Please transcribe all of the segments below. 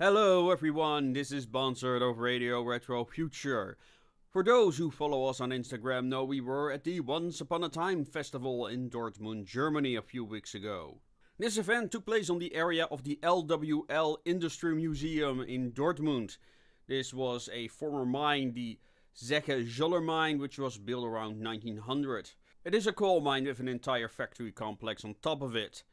Hello everyone, this is Bonsert of Radio Retro Future. For those who follow us on Instagram know we were at the Once Upon a Time festival in Dortmund, Germany a few weeks ago. This event took place on the area of the LWL Industriemuseum in Dortmund. This was a former mine, the Zeche Zollern mine, which was built around 1900. It is a coal mine with an entire factory complex on top of it,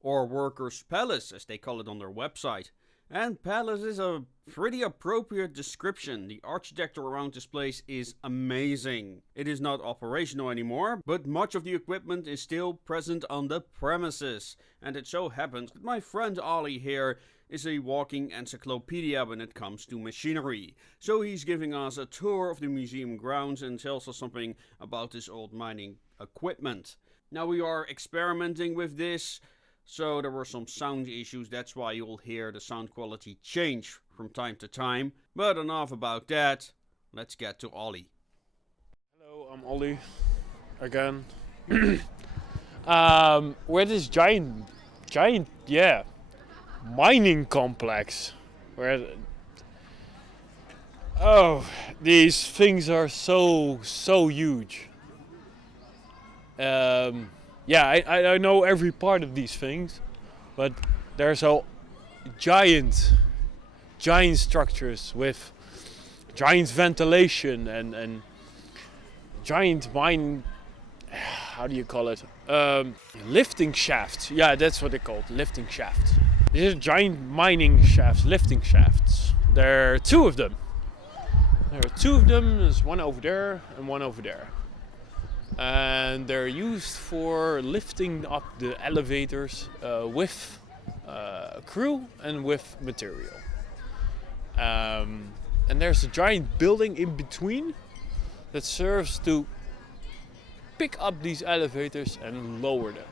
or Workers' Palace as they call it on their website. And palace is a pretty appropriate description. The architecture around this place is amazing. It is not operational anymore, but much of the equipment is still present on the premises. And it so happens that my friend Ollie here is a walking encyclopedia when it comes to machinery. So he's giving us a tour of the museum grounds and tells us something about this old mining equipment. Now we are experimenting with this. So there were some sound issues, that's why you'll hear the sound quality change from time to time. But enough about that, let's get to Ollie. Hello, I'm Ollie again. We're this giant, mining complex. These things are so huge. I know every part of these things, but they're so giant structures with giant ventilation and giant mine, how do you call it? Lifting shafts. Yeah, that's what they're called, lifting shafts. These are giant mining shafts, lifting shafts. There are two of them. There's one over there and one over there. And they're used for lifting up the elevators with crew and with material. And there's a giant building in between that serves to pick up these elevators and lower them.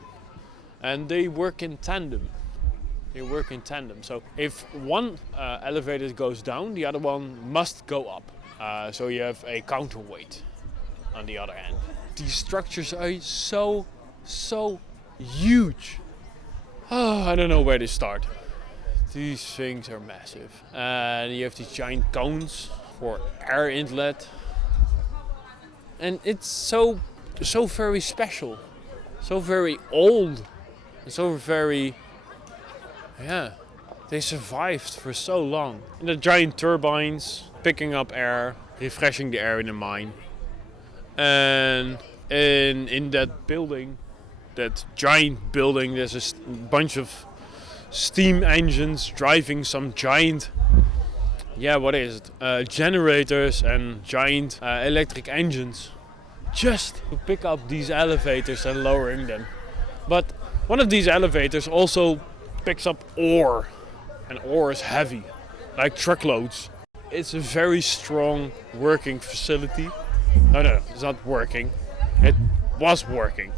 And they work in tandem. So if one elevator goes down, the other one must go up. So you have a counterweight on the other end. These structures are so huge. I don't know where to start. These things are massive. And you have these giant cones for air inlet. And it's so very special. So very old. And so very, they survived for so long. And the giant turbines picking up air, refreshing the air in the mine. And in that building, that giant building, there's a bunch of steam engines driving some giant, generators and giant electric engines just to pick up these elevators and lowering them. But one of these elevators also picks up ore, and ore is heavy, like truckloads. It's a very strong working facility. No, it's not working. It was working.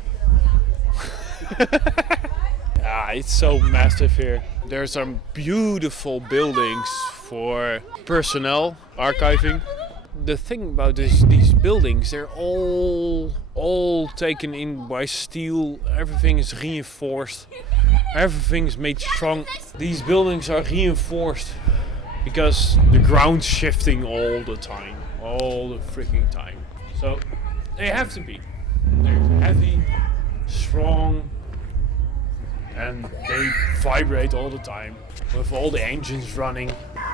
It's so massive here. There are some beautiful buildings for personnel, archiving. The thing about these buildings, they're all taken in by steel. Everything is reinforced. Everything is made strong. These buildings are reinforced because the ground's shifting all the time. All the freaking time. So they have to be. They're heavy, strong, and they vibrate all the time with all the engines running.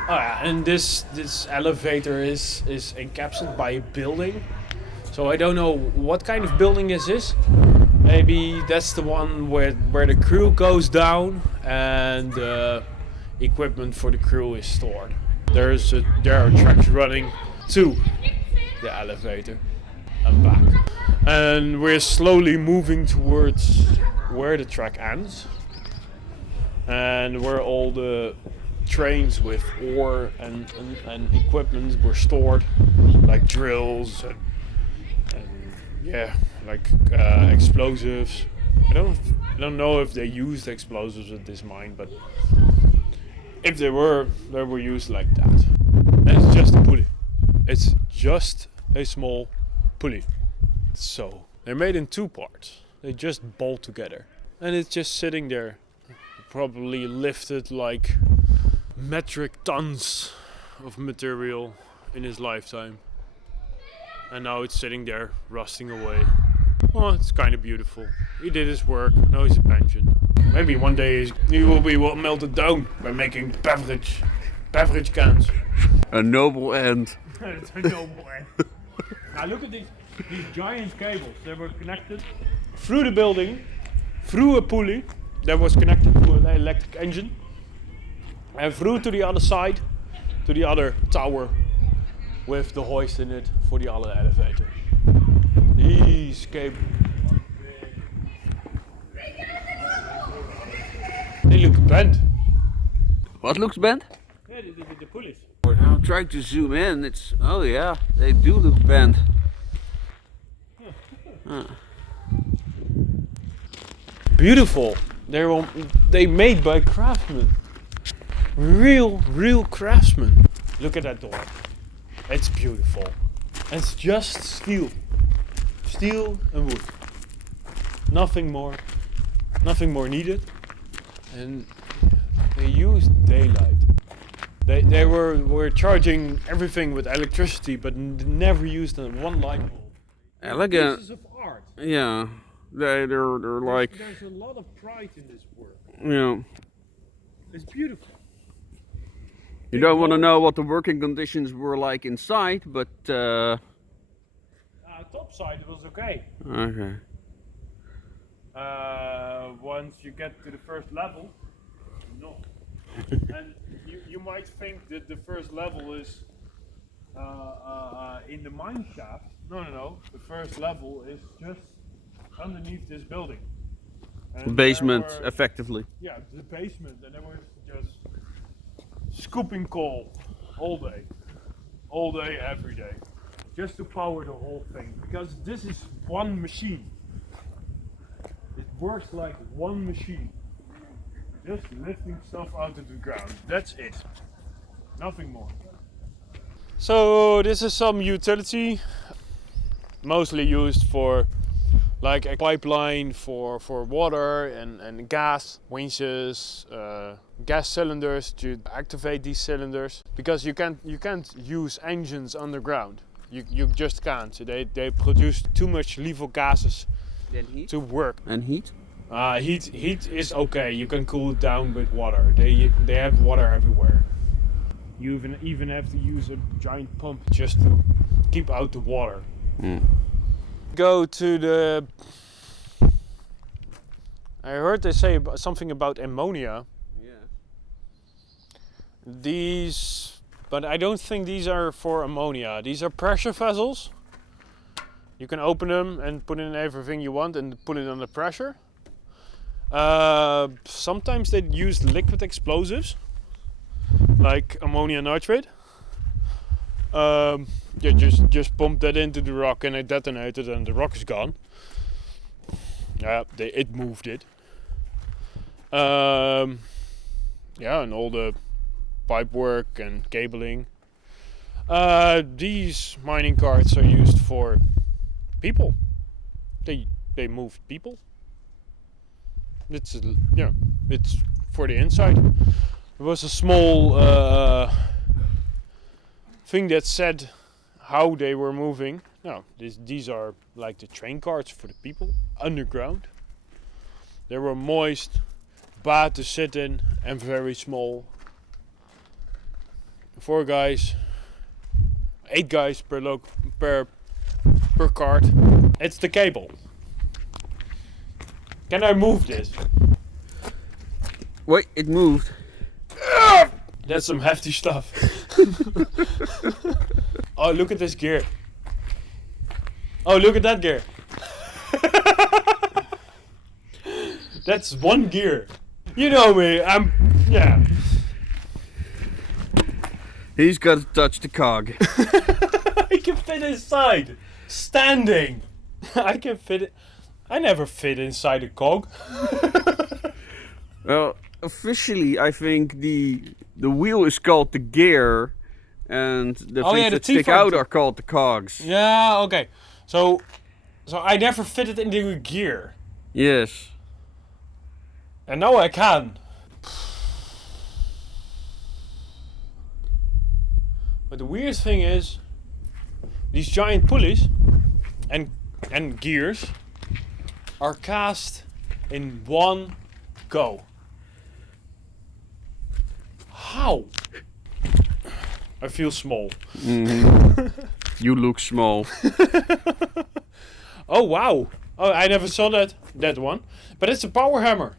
And this elevator is encapsulated by a building. So I don't know what kind of building this is. Maybe that's the one where the crew goes down and equipment for the crew is stored. There are trucks running to the elevator and back. And we're slowly moving towards where the track ends. And where all the trains with ore and equipment were stored, like drills and explosives. I don't know if they used explosives at this mine, but if they were used like that. And it's just a pulley. It's just a small pulley. So they're made in two parts. They just bolt together, and it's just sitting there, probably lifted like metric tons of material in his lifetime. And now it's sitting there, rusting away. Oh, it's kind of beautiful. He did his work, now he's a pension. Maybe one day he will be melted down by making beverage cans. A noble end. It's a noble end. Now look at these giant cables. They were connected through the building, through a pulley that was connected to an electric engine, and through to the other side, to the other tower, with the hoist in it for the other elevator. These cables. They look bent. What looks bent? Yeah, the pulleys. I'm trying to zoom in. Oh yeah, they do look bent. Beautiful. They made by craftsmen. Real craftsmen. Look at that door. It's beautiful. It's just steel. Steel and wood. Nothing more needed. And they used daylight. They were charging everything with electricity, but never used one light bulb. Elegant. Pieces of art. Yeah, they're like. There's a lot of pride in this work. Yeah. It's beautiful. You don't want to know what the working conditions were like inside, but. Top side was okay. Okay. Once you get to the first level, no. And you might think that the first level is in the mine shaft. No. The first level is just underneath this building. And Basement, effectively. Yeah, the basement, and there was just scooping coal all day, every day, just to power the whole thing. Because this is one machine. It works like one machine. Just lifting stuff out of the ground. That's it. Nothing more. So this is some utility, mostly used for like a pipeline for water and gas, winches, gas cylinders to activate these cylinders, because you can't use engines underground. You just can't. They produce too much lethal gases to work. And heat? Heat is okay. You can cool it down with water. They have water everywhere. You even have to use a giant pump just to keep out the water. Go to the. I heard they say something about ammonia. Yeah. These, but I don't think these are for ammonia. These are pressure vessels. You can open them and put in everything you want and put it under pressure. Sometimes they use liquid explosives, like ammonia nitrate. Just pump that into the rock and it detonated and the rock is gone. It moved it. And all the pipe work and cabling. These mining carts are used for people. They move people. It's for the inside. There was a small thing that said how they were moving. No, these are like the train carts for the people underground. They were moist, bad to sit in, and very small. 4 guys, 8 guys per cart. It's the cable. Can I move this? Wait, it moved. That's some hefty stuff. Oh, look at this gear. Oh, look at that gear. That's one gear. You know me, yeah. He's got to touch the cog. I can fit inside. Standing. I can fit it. I never fit inside a cog. Well, officially, I think the wheel is called the gear, and the things that stick out are called the cogs. Yeah, okay. So I never fit it into a gear. Yes. And now I can. But the weird thing is, these giant pulleys and gears are cast in one go. How? I feel small. Mm-hmm. You look small. Oh wow! Oh, I never saw that one. But it's a power hammer.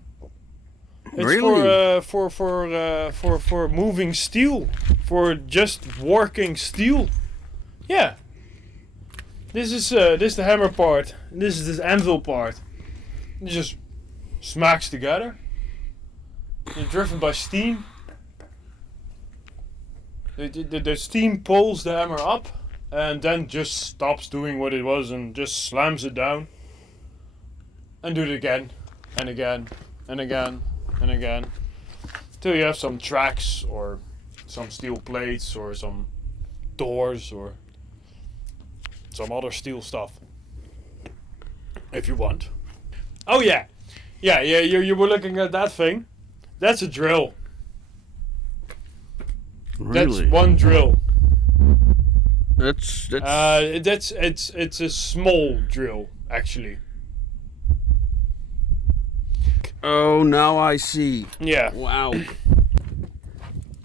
It's Really? for moving steel, for just working steel. Yeah. This is the hammer part. And this is this anvil part. It just smacks together. They're driven by steam. The steam pulls the hammer up and then just stops doing what it was and just slams it down. And do it again and again and again and again. Till you have some tracks or some steel plates or some doors or some other steel stuff. If you want. Oh yeah. Yeah, you were looking at that thing. That's a drill. Really? That's one drill. That's It's a small drill actually. Oh, now I see. Yeah. Wow.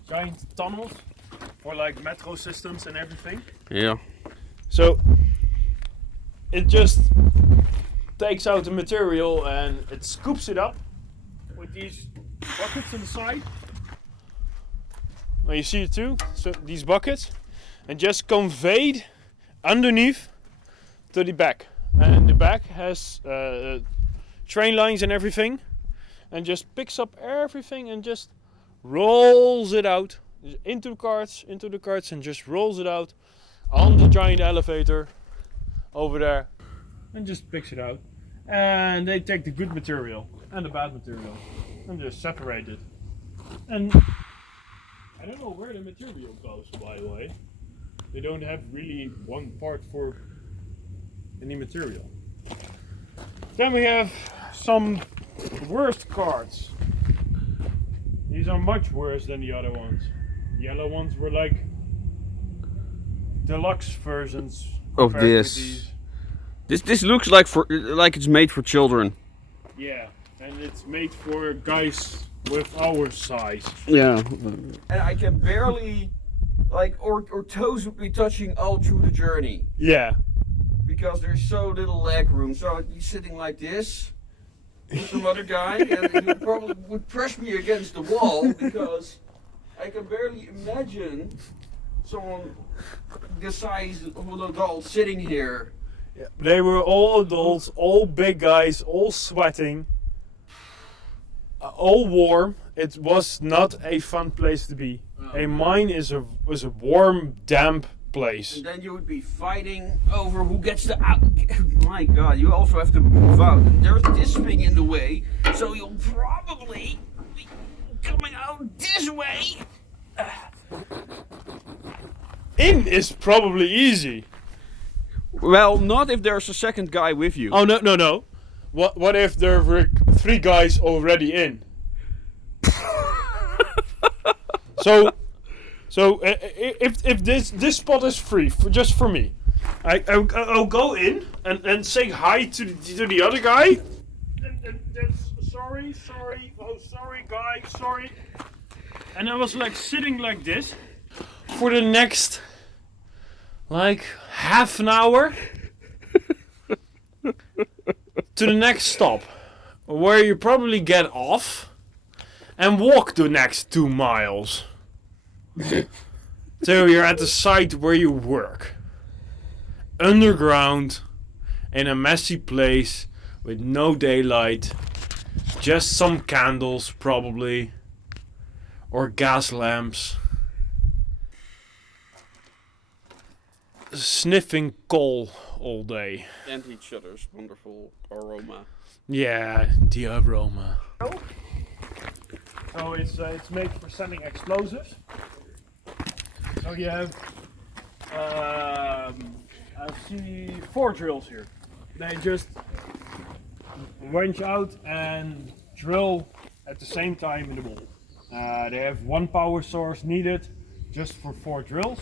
Giant tunnels for like metro systems and everything. Yeah. So it just takes out the material and it scoops it up with these buckets on the side. Well, you see it too. So these buckets, and just conveyed underneath to the back. And the back has train lines and everything, and just picks up everything and just rolls it out into the carts, and just rolls it out on the giant elevator over there, and just picks it out. And they take the good material and the bad material and just separate it. And I don't know where the material goes, by the way. They don't have really one part for any material. Then we have some worst cards. These are much worse than the other ones. The yellow ones were like deluxe versions Of compared with this. these. This looks like it's made for children. Yeah, and it's made for guys with our size. Yeah. And I can barely, or toes would be touching all through the journey. Yeah. Because there's so little leg room. So he's sitting like this with some other guy, and he probably would press me against the wall because I can barely imagine someone the size of an adult sitting here. Yeah. They were all adults, all big guys, all sweating, all warm. It was not a fun place to be. A mine was a warm, damp place. And then you would be fighting over who gets the out. My God, you also have to move out. And there's this thing in the way, so you'll probably be coming out this way. In is probably easy. Well, not if there's a second guy with you. Oh no. What if there were 3 guys already in? So if this spot is free just for me, I'll go in and say hi to the other guy. And that's sorry, oh sorry guy, sorry. And I was like sitting like this for the next like half an hour to the next stop, where you probably get off and walk the next 2 miles. So you're at the site where you work. Underground, in a messy place with no daylight, just some candles probably, or gas lamps. Sniffing coal all day. And each other's wonderful aroma. Yeah, the aroma. So it's made for sending explosives. So you have, I see 4 drills here. They just wrench out and drill at the same time in the wall. They have 1 power source needed just for 4 drills.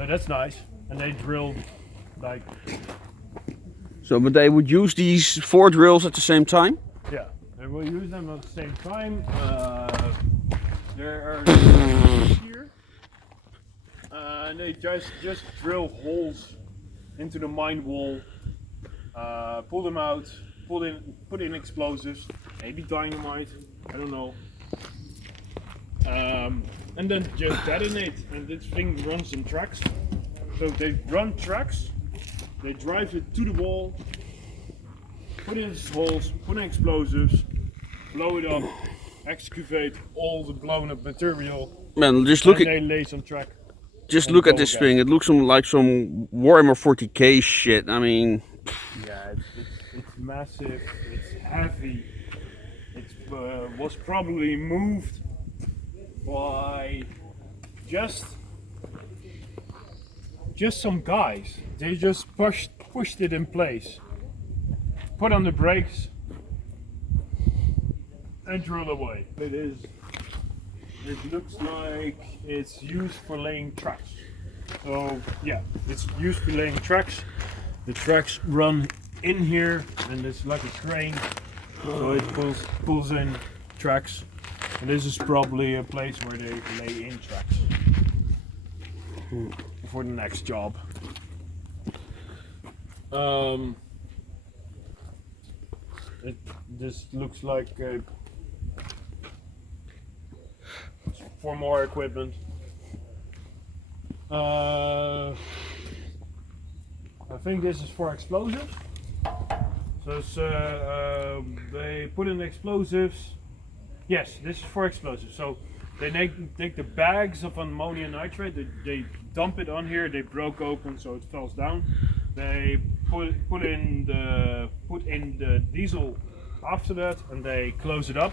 So that's nice. And they drilled like, So, but they would use these 4 drills at the same time? yeah, they will use them at the same time. There are here, and they just drill holes into the mine wall, pull them out, put in explosives, maybe dynamite, I don't know, and then just detonate. And this thing runs in tracks. So they run tracks, they drive it to the wall, put in holes, put in explosives, blow it up, excavate all the blown up material, Man, just and look at they lay some track. this thing. It looks like some Warhammer 40k shit. I mean, Yeah, it's massive, it's heavy, it was probably moved by just some guys. They just pushed it in place, put on the brakes, and drilled away. It looks like it's used for laying tracks. So yeah, it's used for laying tracks. The tracks run in here, and it's like a crane, so it pulls in tracks. And this is probably a place where they lay in tracks for the next job. This looks like for more equipment. I think this is for explosives. So it's, they put in explosives. Yes, this is for explosives. So they take the bags of ammonium nitrate, they dump it on here, they broke open so it falls down. They put in the diesel after that, and they close it up,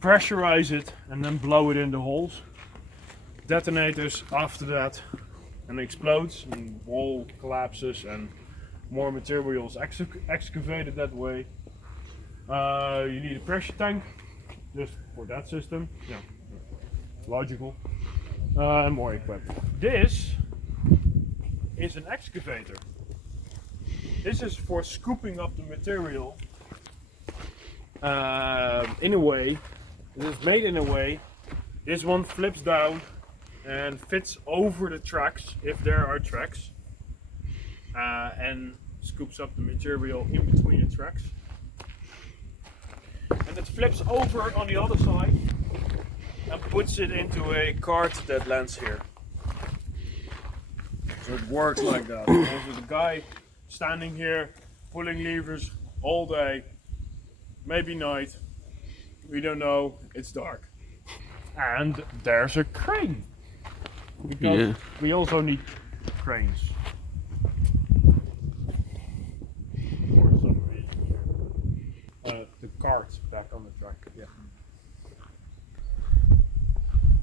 pressurize it, and then blow it in the holes. Detonators after that, and it explodes, and wall collapses, and more materials excavated that way. You need a pressure tank just for that system. Yeah, logical. And more equipment. This is an excavator. This is for scooping up the material in a way. It is made in a way. This one flips down and fits over the tracks, if there are tracks, and scoops up the material in between the tracks. And it flips over on the other side and puts it into a cart that lands here. So it works like that. There's a guy standing here pulling levers all day, maybe night, we don't know, it's dark. And there's a crane, because we also need cranes for some reason. The cart's back on the track. Yeah.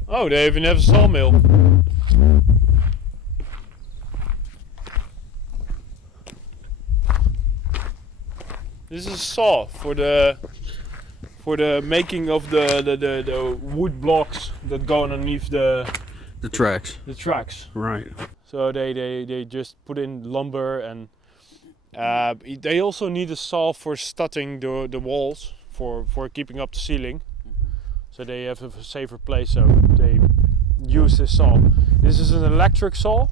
Oh, they even have a sawmill. This is a saw for the making of the wood blocks that go underneath the tracks. The tracks. Right. So they just put in lumber, and they also need a saw for studding the walls for keeping up the ceiling. So they have a safer place, so they use this saw. This is an electric saw.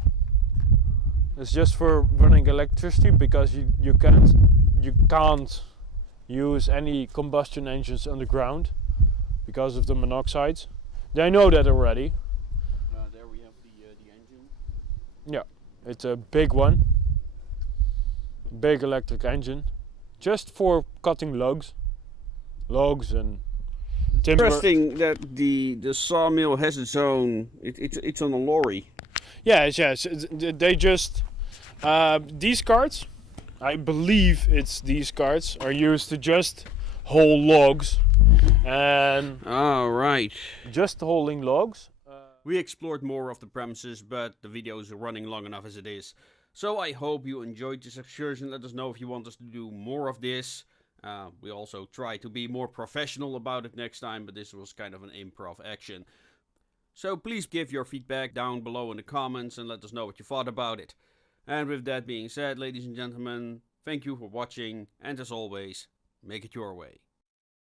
It's just for running electricity, because you can't use any combustion engines underground because of the monoxides. They know that already. There we have the engine. Yeah, it's a big one. Big electric engine. Just for cutting logs and timber. Interesting that the sawmill has its own. It's on a lorry. Yes. They just these carts, I believe it's these carts, are used to just haul logs, and Oh, right. just hauling logs. We explored more of the premises, but the video is running long enough as it is. So I hope you enjoyed this excursion. Let us know if you want us to do more of this. We also try to be more professional about it next time, but this was kind of an improv action. So please give your feedback down below in the comments and let us know what you thought about it. And with that being said, ladies and gentlemen, thank you for watching, and as always, make it your way.